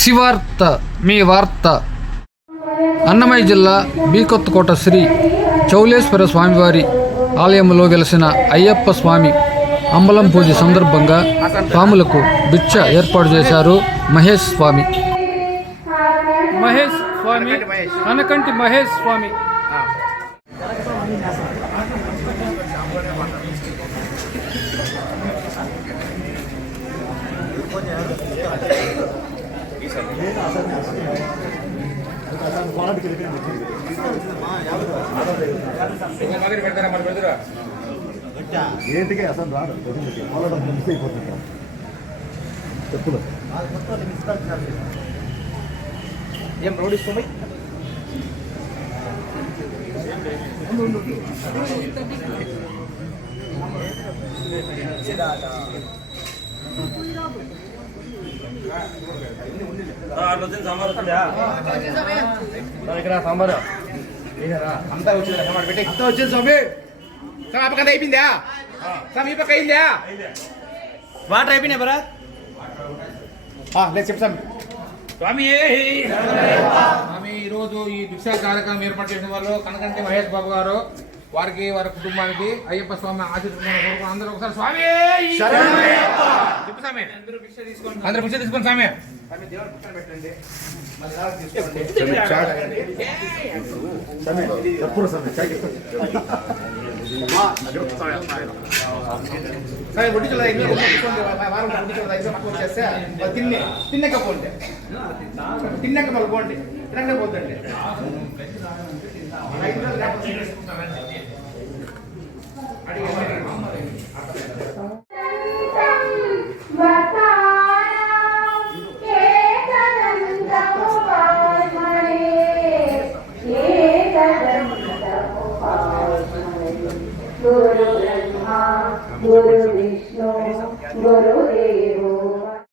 శివార్త మీ వార్త. అన్నమయ్య జిల్లా బీకొత్తకోట శ్రీ చౌలేశ్వర స్వామివారి ఆలయంలో వెలసిన అయ్యప్ప స్వామి అంబలం పూజ సందర్భంగా స్వాములకు భిక్ష ఏర్పాటు చేశారు మహేష్ స్వామి. మహేష్ స్వామి కనకంటి మహేష్ స్వామి. ఏంటికి అసలు రాడు పోలడం మిస్ అయిపోతుంటా చెప్పులు ఏం రోడ్ ఇస్తుంది ఇక్కడ సాంబార్ అంతా వచ్చింది సాంబార్ పెట్టి. అంతా వచ్చింది స్వామి. స్వామి ఆ పక్క అయిపోయిందా? స్వామి ఈ పక్క అయిందా? వాటర్ అయిపోయినాయి బరా? లేదు స్వామి స్వామి. స్వామి ఈరోజు ఈ భిక్షా కార్యక్రమం ఏర్పాటు చేసిన వాళ్ళు కనకంటి మహేష్ బాబు గారు వారికి వారి కుటుంబానికి అయ్యప్ప స్వామి ఆశీర్వాదం కోరుకు అందరూ ఒకసారి స్వామి! చెప్పు స్వామి. అందరూ భిక్ష తీసుకోండి. స్వామి. సరే ఒడ్డు చూడ ఇంట్లో వారం ఒడ్డు చూడ ఇంట్లో పక్కన వచ్చేస్తే వాళ్ళు తిన్నే తిన్నక పోండి తిన్నక మళ్ళీ పోండి తినక పోతండి गुरु विष्णु गुरु